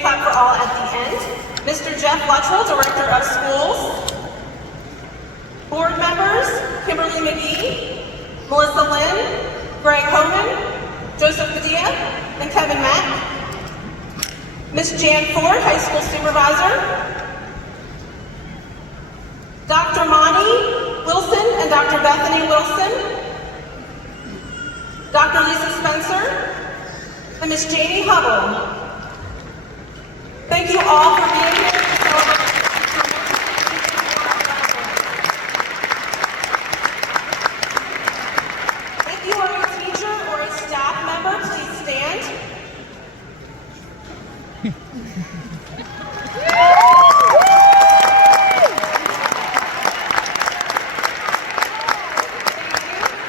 clap for all at the end. Mr. Jeff Luttrell, Director of Schools. Board members, Kimberly McGee, Melissa Lynn, Greg Homan, Joseph Padilla, and Kevin Mack. Ms. Jan Ford, High School Supervisor. Dr. Monty Wilson and Dr. Bethany Wilson. Dr. Lisa Spencer, and Ms. Jamie Hubble. Thank you all for being here to celebrate. If you are a teacher or a staff member, please stand.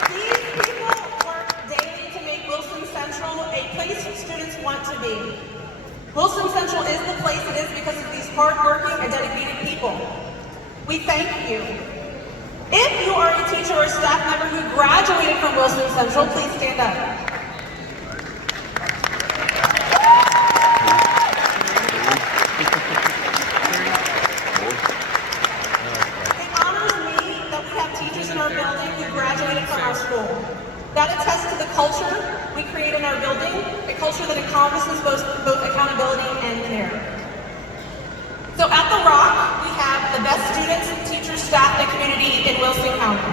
These people work daily to make Wilson Central a place students want to be. Wilson Central is the place it is because of these hardworking and dedicated people. We thank you. If you are a teacher or staff member who graduated from Wilson Central, please stand up. It honors me that we have teachers in our building who graduated from our school. That attests to the culture we create in our building, a culture that encompasses both accountability and care. So at The Rock, we have the best students, teachers, staff, and community in Wilson County.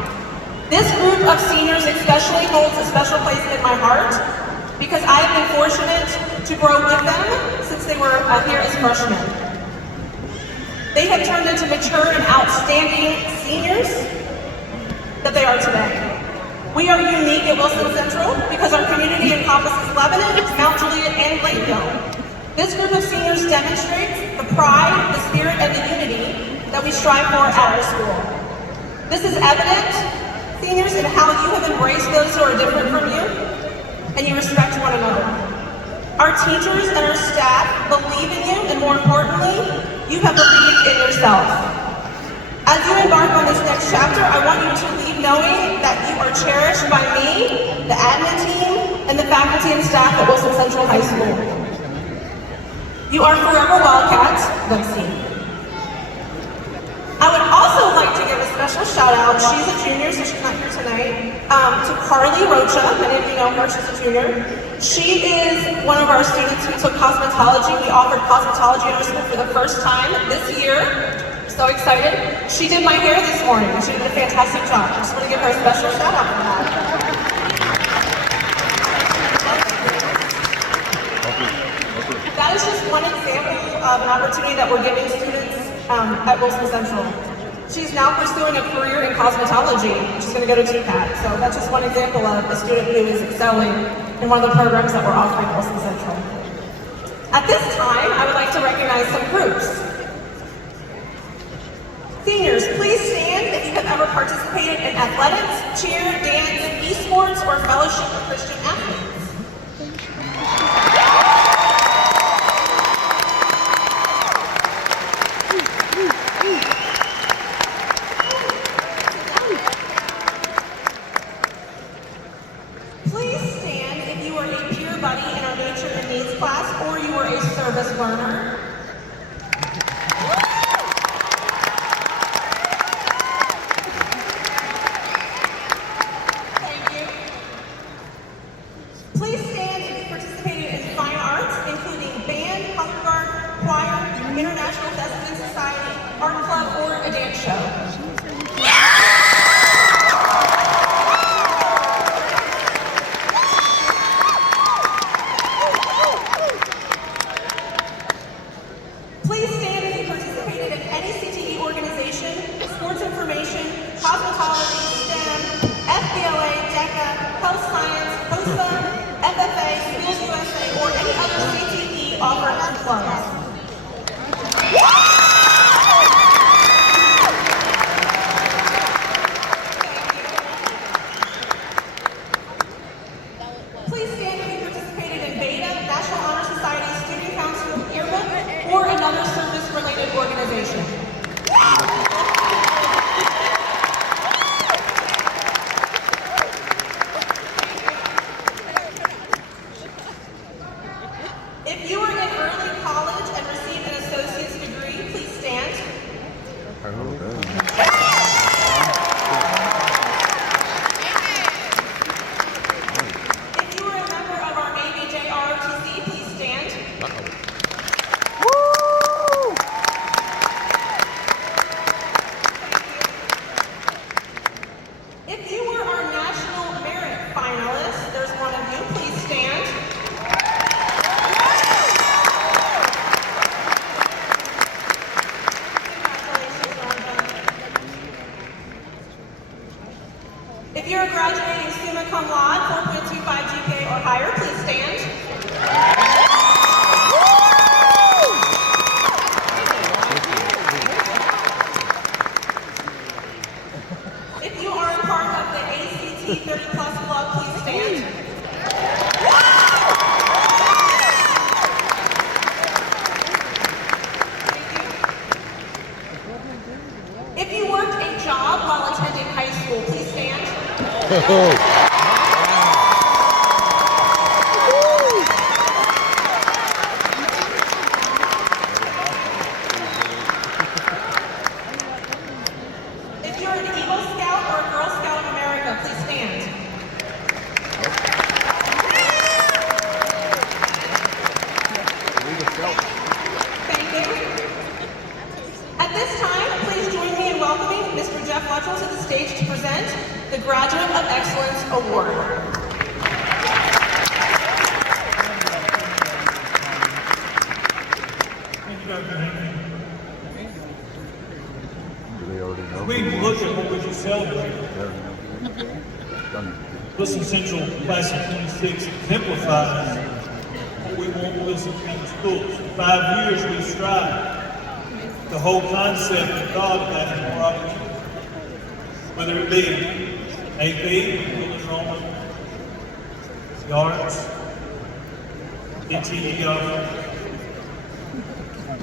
This group of seniors especially holds a special place in my heart because I have been fortunate to grow with them since they were here as freshmen. They have turned into mature and outstanding seniors that they are today. We are unique at Wilson Central because our community encompasses Lebanon, Mount Juliet, and Lakeville. This group of seniors demonstrates the pride, the spirit, and the unity that we strive for at our school. This is evident, seniors, in how you have embraced those who are different from you, and you respect one another. Our teachers and our staff believe in you, and more importantly, you have believed in yourself. As you embark on this next chapter, I want you to leave knowing that you are cherished by me, the admin team, and the faculty and staff at Wilson Central High School. You are forever Wildcats. Let's see. I would also like to give a special shout out, she's a junior, so she's not here tonight, to Carly Rocha. Many of you know her, she's a junior. She is one of our students who took cosmetology. We offered cosmetology in our school for the first time this year. So excited. She did my hair this morning. She did a fantastic job. I just want to give her a special shout out for that. That is just one example of an opportunity that we're giving students at Wilson Central. She's now pursuing a career in cosmetology. She's going to go to TCAT. So that's just one example of a student who is excelling in one of the programs that we're offering at Wilson Central. At this time, I would like to recognize some groups. Seniors, please stand if you have ever participated in athletics, cheer, dance, esports, or fellowship with Christian athletes. Please stand if you were a peer buddy in our nature and needs class, or you were a service learner. Please stand if you participated in fine arts, including band, color guard, choir, International Thespian Society, art club, or a dance show. If you're graduating summa cum laude, 4.25 GPA or higher, please stand. If you are a part of the ACT 30 Plus Club, please stand. If you worked a job while attending high school, please stand. If you're an Eagle Scout or a Girl Scout of America, please stand. Thank you. At this time, please join me in welcoming Mr. Jeff Luttrell to the stage to present the Graduate of Excellence Award. Thank you, Dr. Henry. We look at what we just celebrated. Wilson Central Class of 26 exemplifies what we want Wilson County Schools. For 5 years we strive. The whole concept of God having more opportunity, whether it be AP, dual enrollment, the arts, NTE offers,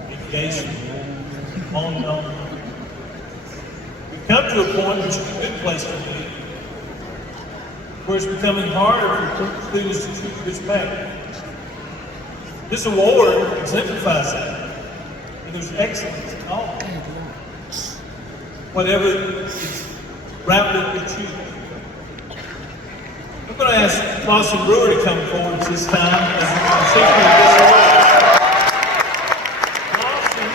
education, on and on. We've come to a point which is a good place to be, where it's becoming harder for students to choose this path. This award exemplifies that. There's excellence in all. Whatever it's route that we choose. I'm going to ask Lawson Brewer to come forward this time as the recipient of this award. Lawson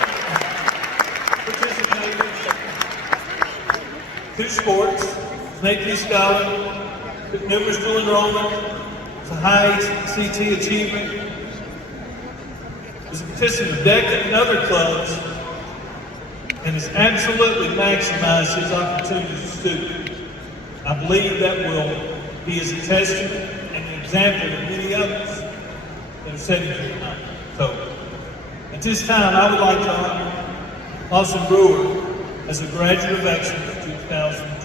participated in 2 sports, an AP scholar, took numerous dual enrollment, it's a high ACT achievement. Is a participant of DECA and other clubs, and has absolutely maximized his opportunities as a student. I believe that will be as a testament and an example of many others that are sitting here tonight. So, at this time, I would like to honor Lawson Brewer as a Graduate of Excellence 2026.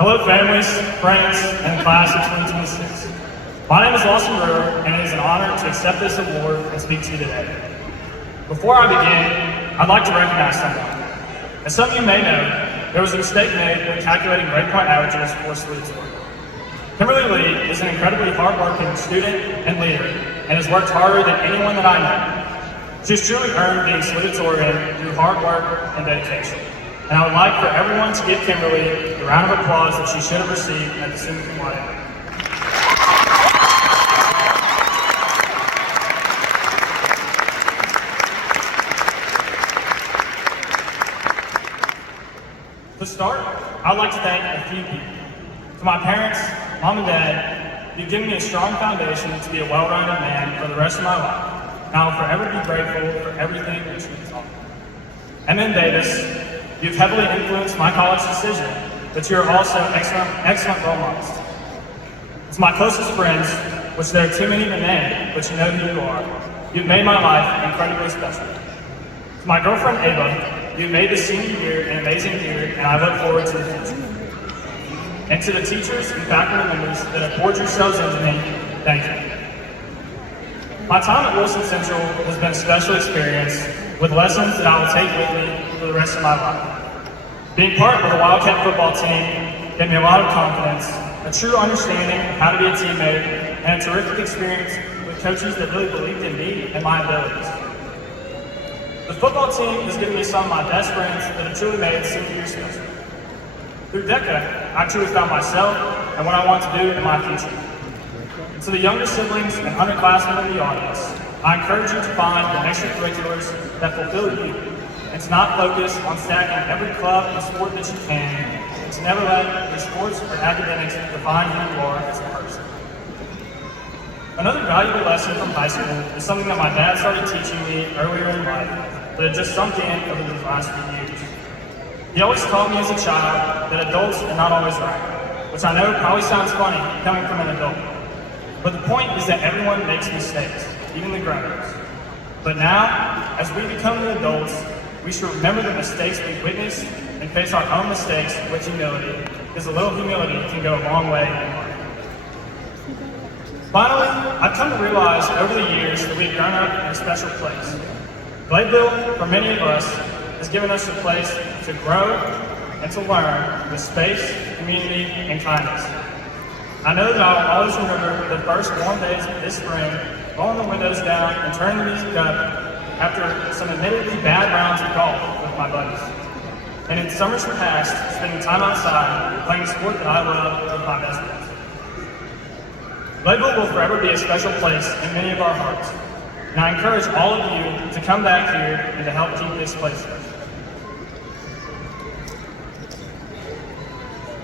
Hello families, friends, and class of 2026. My name is Lawson Brewer, and it is an honor to accept this award and speak to you today. Before I begin, I'd like to recognize someone. As some of you may know, there was a mistake made when calculating grade point averages for salutatorian. Kimberly Lee is an incredibly hardworking student and leader, and has worked harder than anyone that I know. She has truly earned being salutatorian through hard work and dedication. And I would like for everyone to give Kimberly the round of applause that she should have received at the summa cum laude. To start, I'd like to thank a few people. To my parents, mom and dad, you've given me a strong foundation to be a well-rounded man for the rest of my life. And I will forever be grateful for everything that you've taught me. And then Davis, you've heavily influenced my college decision, but you are also excellent role models. It's my closest friends, which there are too many to name, but you know who you are. You've made my life incredibly special. To my girlfriend Ava, you've made this senior year an amazing year, and I look forward to the future. And to the teachers and faculty members that have poured yourselves into me, thank you. My time at Wilson Central has been a special experience with lessons that I will take with me for the rest of my life. Being part of the Wildcat football team gave me a lot of confidence, a true understanding of how to be a teammate, and a terrific experience with coaches that really believed in me and my abilities. The football team has given me some of my best friends that have truly made senior year special. Through DECA, I truly found myself and what I want to do in my future. And to the younger siblings and underclassmen in the audience, I encourage you to find the extracurriculars that fulfill you, and to not focus on stacking every club and sport that you can, to never let your sports or academics define who you are as a person. Another valuable lesson from high school is something that my dad started teaching me earlier in life, but it just sunk in over the last few years. He always taught me as a child that adults are not always right, which I know probably sounds funny coming from an adult. But the point is that everyone makes mistakes, even the grown-ups. But now, as we become the adults, we should remember the mistakes we witnessed and face our own mistakes with humility, because a little humility can go a long way in life. Finally, I've come to realize over the years that we've grown up in a special place. Gladeville, for many of us, has given us a place to grow and to learn with space, community, and kindness. I know that I'll always remember the first warm days of this spring, rolling the windows down and turning the music up after some admittedly bad rounds of golf with my buddies. And in summers past, spending time outside, playing a sport that I love with my best friends. Gladeville will forever be a special place in many of our hearts. And I encourage all of you to come back here and to help keep this place special.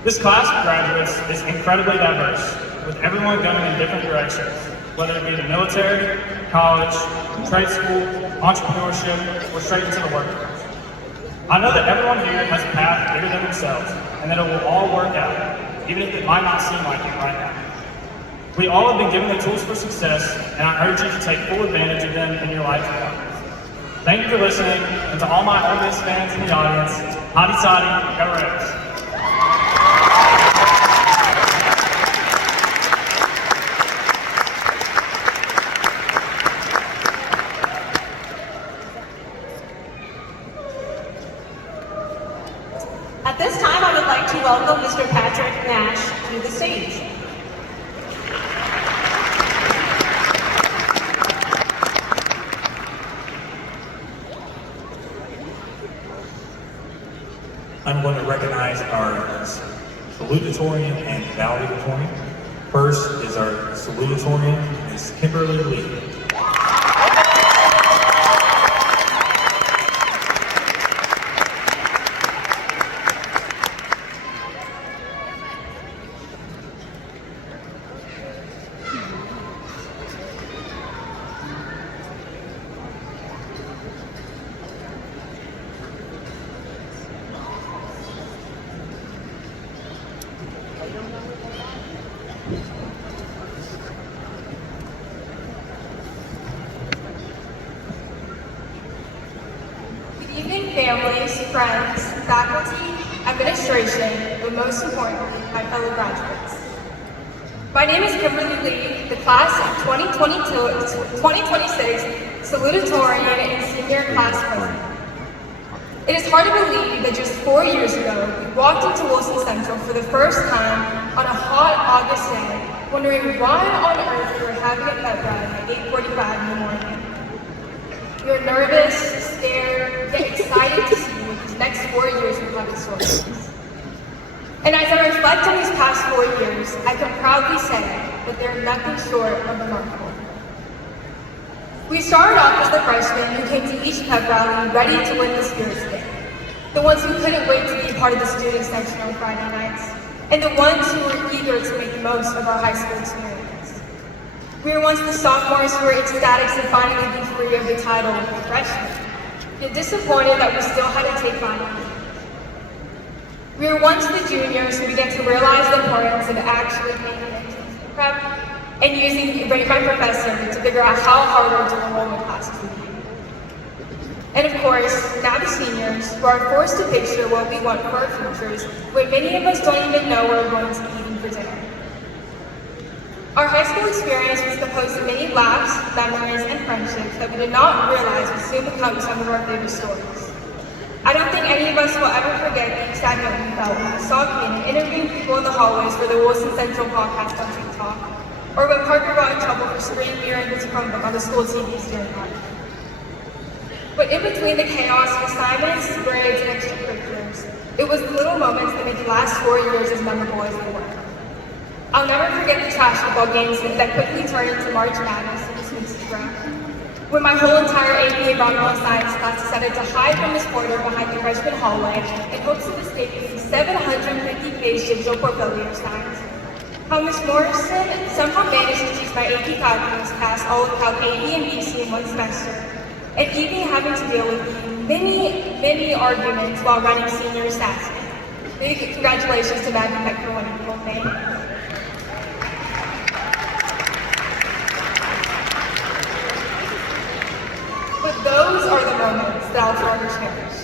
This class of graduates is incredibly diverse, with everyone going in different directions, whether it be the military, college, trade school, entrepreneurship, or straight into the workforce. I know that everyone here has a path bigger than themselves, and that it will all work out, even if it might not seem like it right now. We all have been given the tools for success, and I urge you to take full advantage of them in your life to come. Thank you for listening, and to all my Ole Miss fans in the audience, hotty toddy, go Reds. At this time, I would like to welcome Mr. Patrick Nash to the stage. I'm going to recognize our salutatorian and valedictorian. First is our salutatorian, Ms. Kimberly Lee. Good evening, families, friends, faculty, administration, but most importantly, my fellow graduates. My name is Kimberly Lee, the class of 2026 salutatorian and senior class president. It is hard to believe that just 4 years ago, we walked into Wilson Central for the first time on a hot August day, wondering why on earth we were having a pep rally at 8:45 in the morning. We were nervous, scared, yet excited to see what these next 4 years would have in store for us. And as I reflect on these past 4 years, I can proudly say that they're nothing short of remarkable. We started off as the freshmen who came to each pep rally ready to win the Spirits Game, the ones who couldn't wait to be part of the student section on Friday nights, and the ones who were eager to make the most of our high school experience. We were once the sophomores who were ecstatic to finally be free of the title of the freshman, yet disappointed that we still had to take final year. We were once the juniors who began to realize the importance of actually paying attention to the prep and using Rate My Professor to figure out how harder to enroll in classes would be. And of course, now the seniors, who are forced to picture what we want for our futures, when many of us don't even know where we're going to be eating for dinner. Our high school experience was composed of many laughs, memories, and friendships that we did not realize would soon become some of our favorite stories. I don't think any of us will ever forget the excitement we felt when we saw Keenan interviewing people in the hallways for the Wilson Central podcast on TikTok, or when Parker got in trouble for spraying beer in his Chromebook on the school TV during lunch. But in between the chaos of assignments, grades, and extracurriculars, it was the little moments that made the last 4 years as memorable as they were. I'll never forget the trash football games that quickly turned into March Madness and this week's draft, when my whole entire AP Environmental Science class decided to hide from this corridor behind the freshman hallway in hopes of escaping 750 3D-based digital portfolio signs. How Ms. Morrison somehow managed to teach my AP calculus past all of Calc A, B, and BC in one semester, and even having to deal with many arguments while running senior assessment. Big congratulations to Matt and Beck for winning the whole thing. But those are the moments that I'll forever cherish.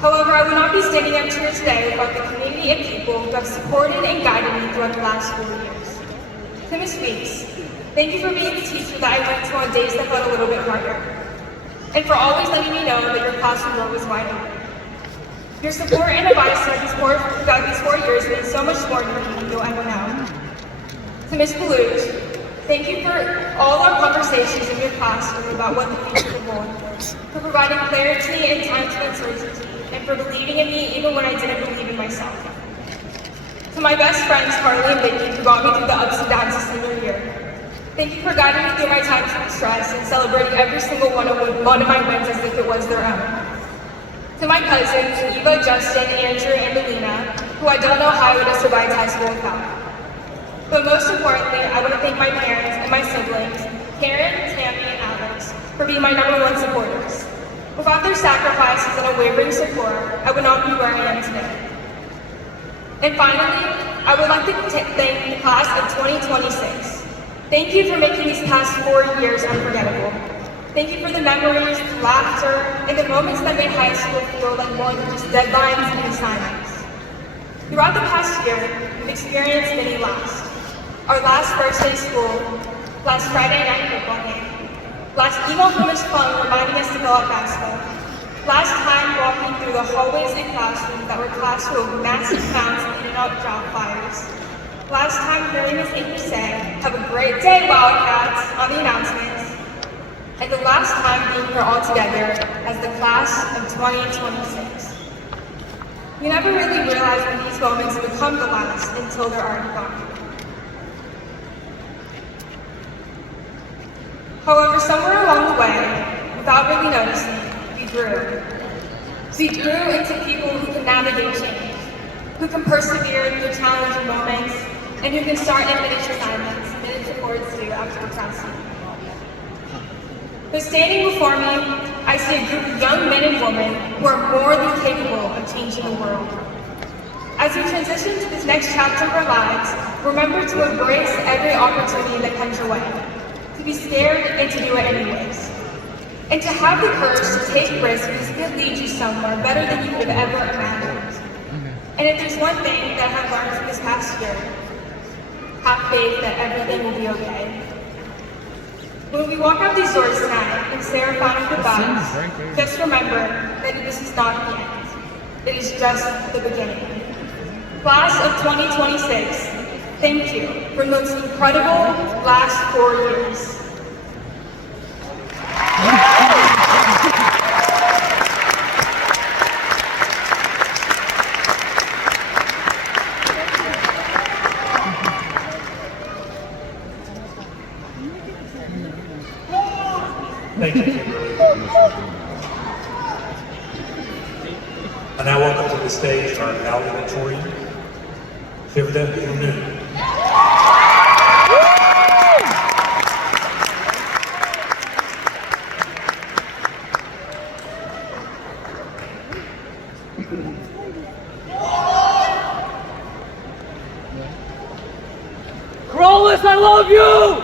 However, I would not be standing up here today without the community of people who have supported and guided me throughout the last 4 years. To Ms. Weeks, thank you for being the teacher that I went to on days that felt a little bit harder, and for always letting me know that your classroom door was wide open. Your support and advice throughout these 4 years means so much more to me than you'll ever know. To Ms. Palouche, thank you for all our conversations in your classroom about what the future will hold, for providing clarity in times of uncertainty, and for believing in me even when I didn't believe in myself. To my best friends, Carly and Vicky, who got me through the ups and downs of senior year, thank you for guiding me through my times of stress and celebrating every single one of my wins as if it was their own. To my cousins, Eva, Justin, Andrew, and Alina, who I don't know how I would have survived high school without. But most importantly, I want to thank my parents and my siblings, Karen, Tammy, and Alex, for being my #1 supporters. Without their sacrifices and unwavering support, I would not be where I am today. And finally, I would like to thank the class of 2026. Thank you for making these past 4 years unforgettable. Thank you for the memories, laughter, and the moments that made high school feel like more than just deadlines and assignments. Throughout the past year, we've experienced many laughs. Our last first day of school, last Friday night football game, last email from Ms. Chloe reminding us to fill out FAFSA, last time walking through the hallways and classrooms that were classed full of massive amounts of in-and-out job fires, last time hearing Ms. Amy say, "Have a great day, Wildcats," on the announcements, and the last time being here all together as the class of 2026. You never really realize when these moments become the last until they're already gone. However, somewhere along the way, without really noticing, we grew. We grew into people who can navigate change, who can persevere through challenging moments, and who can start and finish assignments minutes before it's due after the class meeting. But standing before me, I see a group of young men and women who are more than capable of changing the world. As we transition to this next chapter of our lives, remember to embrace every opportunity that comes your way, to be scared and to do it anyways, and to have the courage to take risks because it could lead you somewhere better than you could have ever imagined. And if there's one thing that I have learned from this past year, have faith that everything will be okay. When we walk out these doors tonight and say our final goodbyes, just remember that this is not the end. It is just the beginning. Class of 2026, thank you for the most incredible last 4 years. Thank you, Kimberly. I now welcome to the stage our valedictorian, Shivda Unu. Carlos, I love you!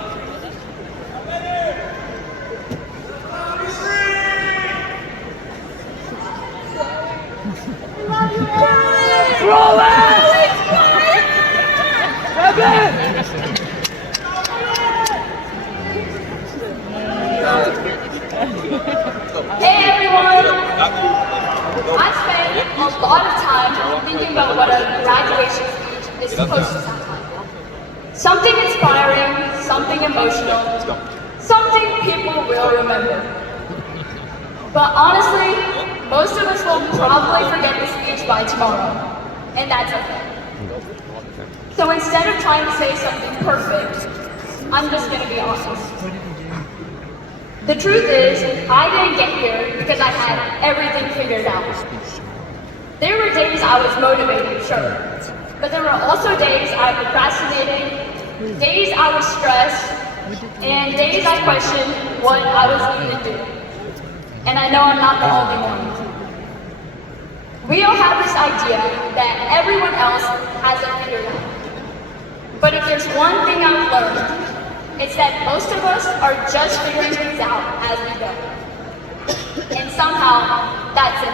Hey everyone! I spent a lot of time thinking about what a graduation speech is supposed to sound like. Something inspiring, something emotional, something people will remember. But honestly, most of us will probably forget the speech by tomorrow, and that's okay. So instead of trying to say something perfect, I'm just going to be honest. The truth is, I didn't get here because I had everything figured out. There were days I was motivated, sure, but there were also days I procrastinated, days I was stressed, and days I questioned what I was even doing. And I know I'm not the only one. We all have this idea that everyone else has it figured out. But if there's one thing I've learned, it's that most of us are just figuring things out as we go. And somehow, that's it.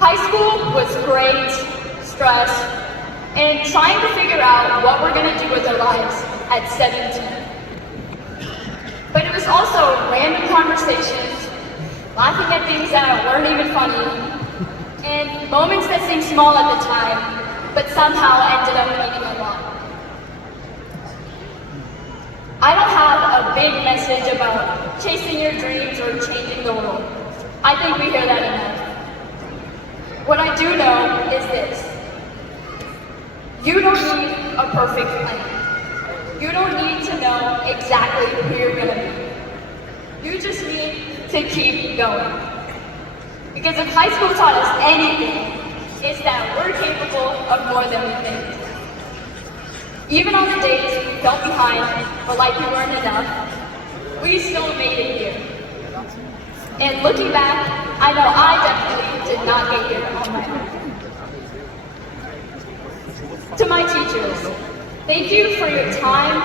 High school was great, stress, and trying to figure out what we're going to do with our lives at 17. But it was also random conversations, laughing at things that weren't even funny, and moments that seemed small at the time, but somehow ended up meaning a lot. I don't have a big message about chasing your dreams or changing the world. I think we hear that enough. What I do know is this. You don't need a perfect plan. You don't need to know exactly who you're going to be. You just need to keep going. Because if high school taught us anything, it's that we're capable of more than we think. Even on the days we felt behind or like we weren't enough, we still made it here. And looking back, I know I definitely did not get here on my own. To my teachers, thank you for your time,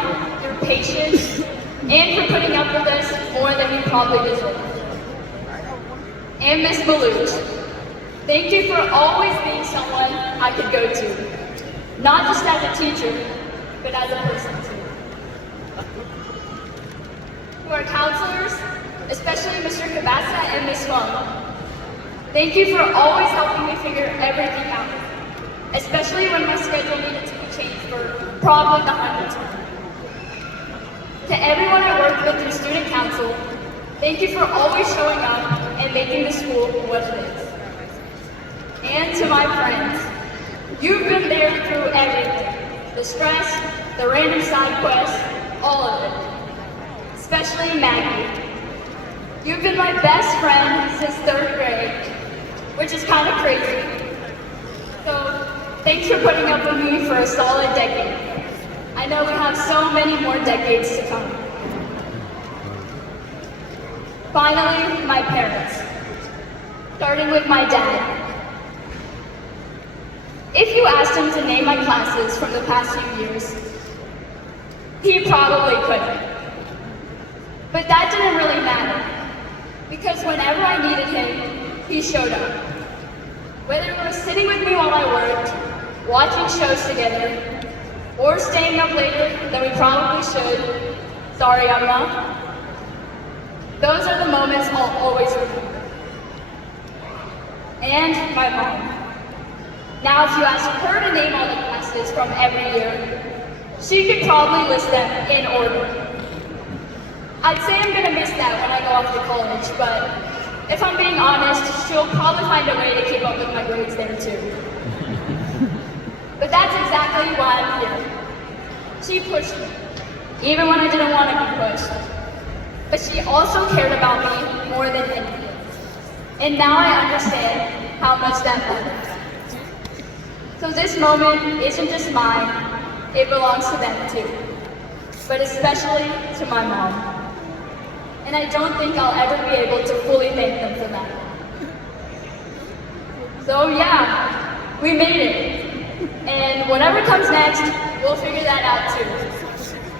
your patience, and for putting up with us more than we probably deserve. And Miss Malouch, thank you for always being someone I could go to, not just as a teacher, but as a person too. To our counselors, especially Mr. Cabasa and Miss Wong, thank you for always helping me figure everything out, especially when my schedule needed to be changed for probably the 100th time. To everyone I worked with through student council, thank you for always showing up and making the school what it is. And to my friends, you've been there through everything. The stress, the random side quests, all of it. Especially Maggie. You've been my best friend since 3rd grade, which is kind of crazy. So, thanks for putting up with me for a solid decade. I know we have so many more decades to come. Finally, my parents. Starting with my dad. If you asked him to name my classes from the past few years, he probably couldn't. But that didn't really matter, because whenever I needed him, he showed up. Whether it was sitting with me while I worked, watching shows together, or staying up later than we probably should. Sorry, I'm not. Those are the moments I'll always remember. And my mom. Now, if you ask her to name all the classes from every year, she could probably list them in order. I'd say I'm gonna miss that when I go off to college, but if I'm being honest, she'll probably find a way to keep up with my grades there too. But that's exactly why I'm here. She pushed me, even when I didn't want to be pushed. But she also cared about me more than anything. And now I understand how much that matters. So this moment isn't just mine, it belongs to them too. But especially to my mom. And I don't think I'll ever be able to fully thank them for that. So yeah, we made it. And whatever comes next, we'll figure that out too.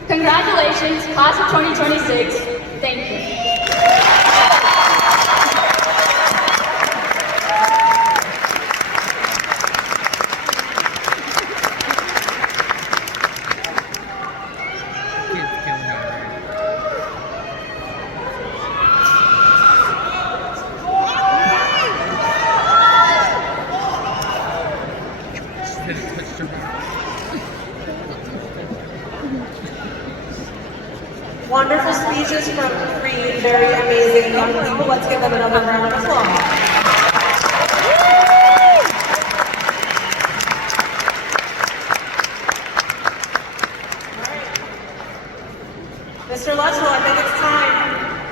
Congratulations, class of 2026. Thank you. Wonderful speeches from 3 very amazing young people. Let's give them another round of applause. Mr. Luttrell, I think it's time.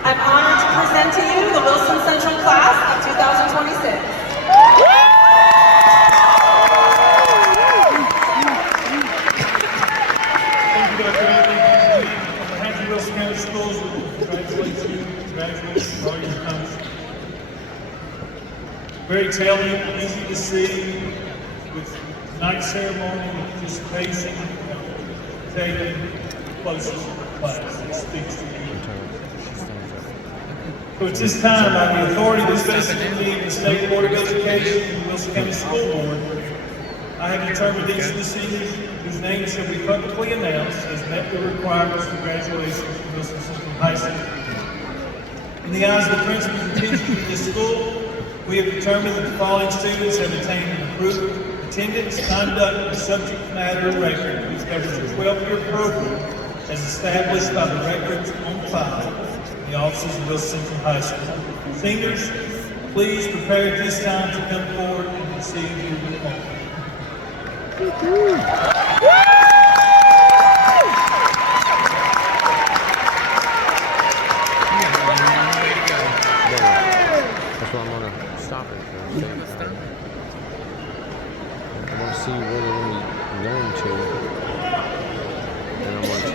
I'm honored to present to you the Wilson Central class of 2026. very telling, easy to see, with tonight's ceremony and participation, taking closest class. It speaks to you. So at this time, by the authority that's vested in me in the State Board of Education and the Wilson County School Board, I have determined each of the seniors whose names shall be publicly announced has met the requirements for graduation from Wilson Central High School. In the eyes of the principals and teachers of this school, we have determined that the following students have attained an approved attendance, conduct, and subject matter record which covers a 12-year program as established by the records on file in the offices of Wilson Central High School. Seniors, please prepare at this time to come forward and receive your diploma. That's why I'm gonna stop it for a second. I want to see where they're going to. And I want to.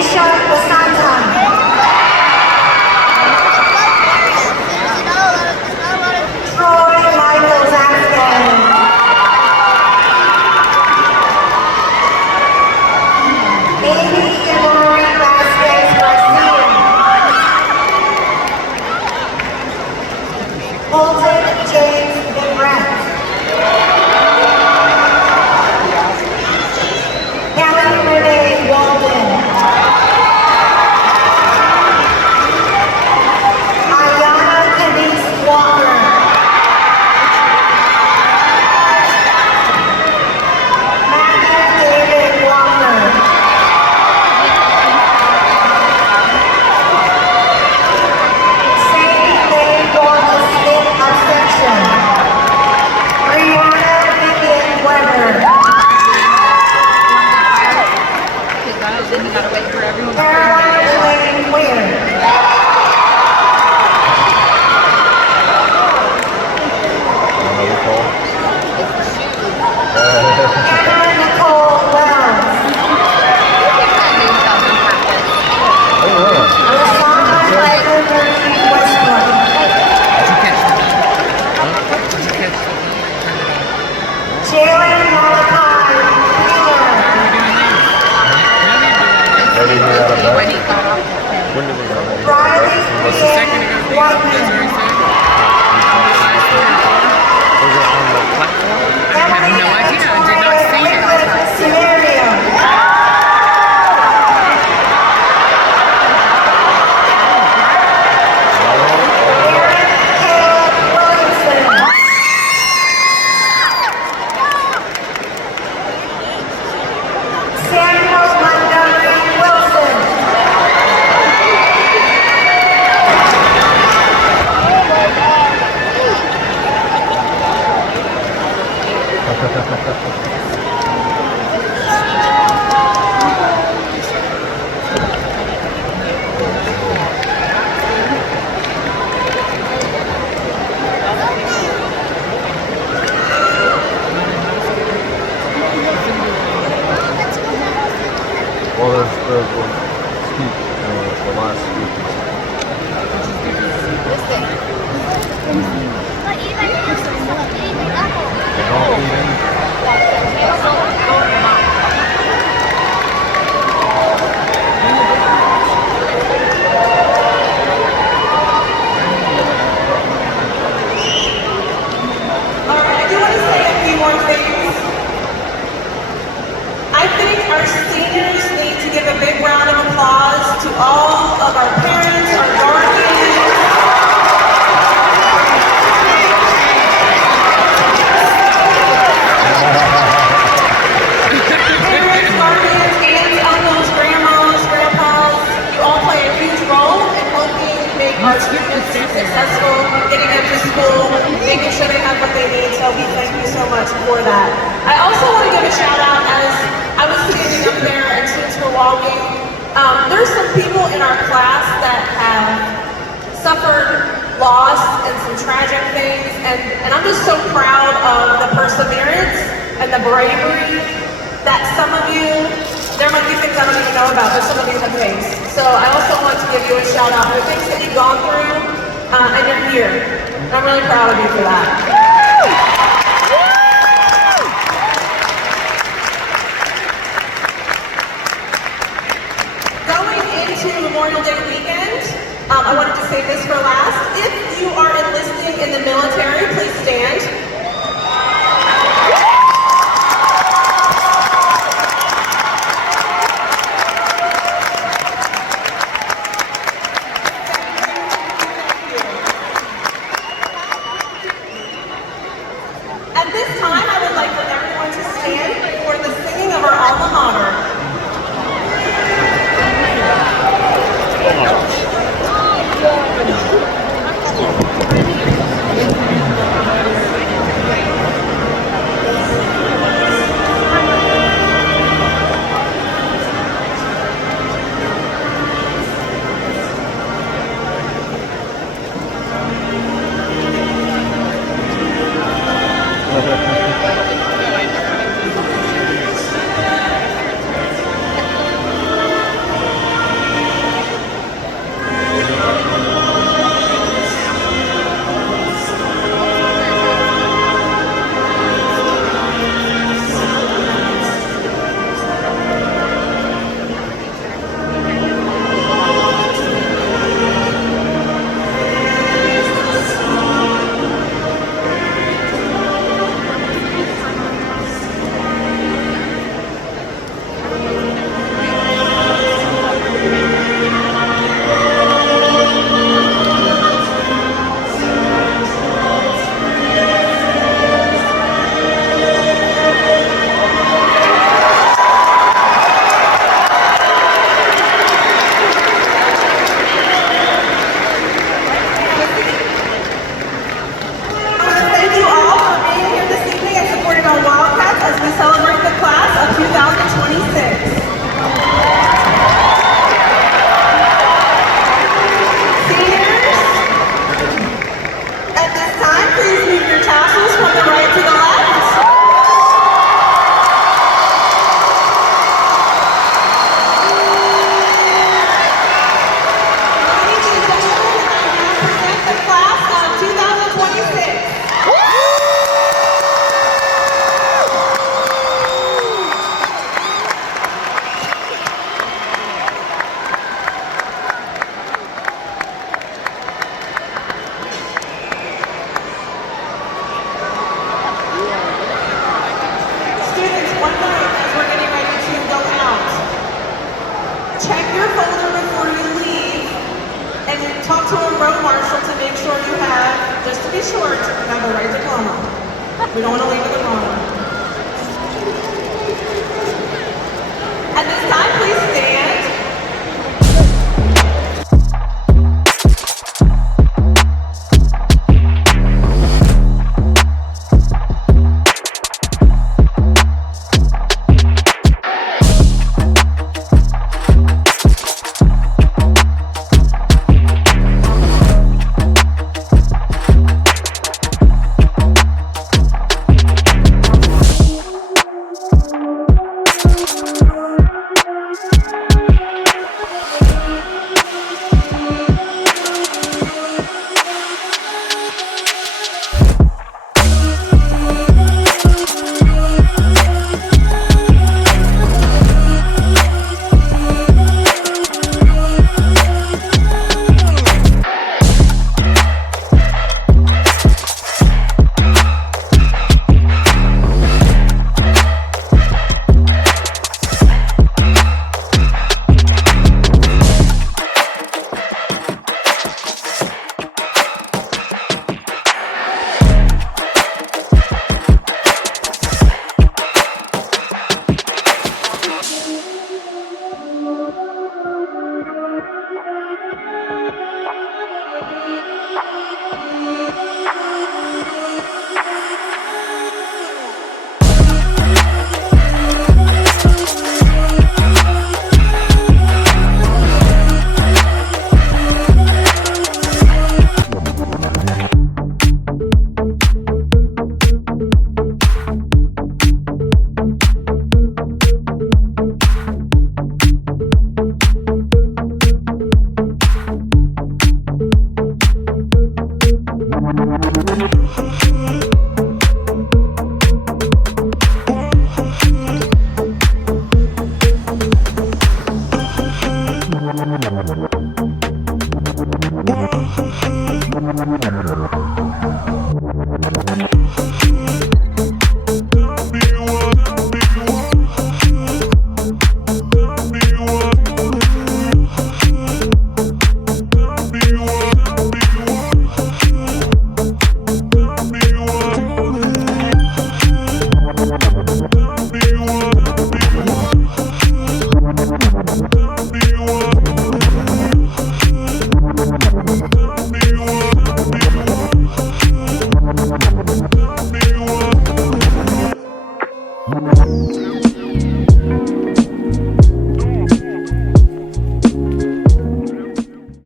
Aisha Basanta. Troy Michael Vasquez. Amy Ilori Vasquez Garcia. Holton James Vinbrett. Kelly Renee Walden. Ayana Denise Walker. Matthew David Walker. Sadie Mae Wallace in abstention. Brianna Vivian Weber. Then you gotta wait for everyone. Caroline Lane Weir. Another call. Anna Nicole Wells. Alessandra Claire Marie Westbrook. Jalen Malachi Wheeler. When did they go? Riley Ian Whiteman. Was it on the platform? Emily no idea. I did not Victoria see it. Whitman Scenario. Aaron Caleb Williamson. Samuel Montgomery Wilson. Well, there's the speech, the last speech. The golf meeting. Alright, I do want to say a few more things. I think our seniors need to give a big round of applause to all of our parents, our guardians. Parents, guardians, aunts, uncles, grandmas, grandpas, you all play a huge role in helping make our students successful, getting them to school, making sure they have what they need, so we thank you so much for that. I also want to give a shout out as I was standing up there and students were walking. There's some people in our class that have suffered loss and some tragic things, and I'm just so proud of the perseverance and the bravery that some of you, there might be things I don't even know about, but some of you have faced. So I also want to give you a shout out for things that you've gone through, and you're here. And I'm really proud of you for that. Going into Memorial Day weekend, I wanted to save this for last. If you are enlisting in the military, please stand. At this time, I would like for everyone to stand for the singing of our alma mater. your folder before you leave and talk to a row marshal to make sure you have, just to be sure, you have the right diploma. We don't want to leave it alone. At this time, please stand.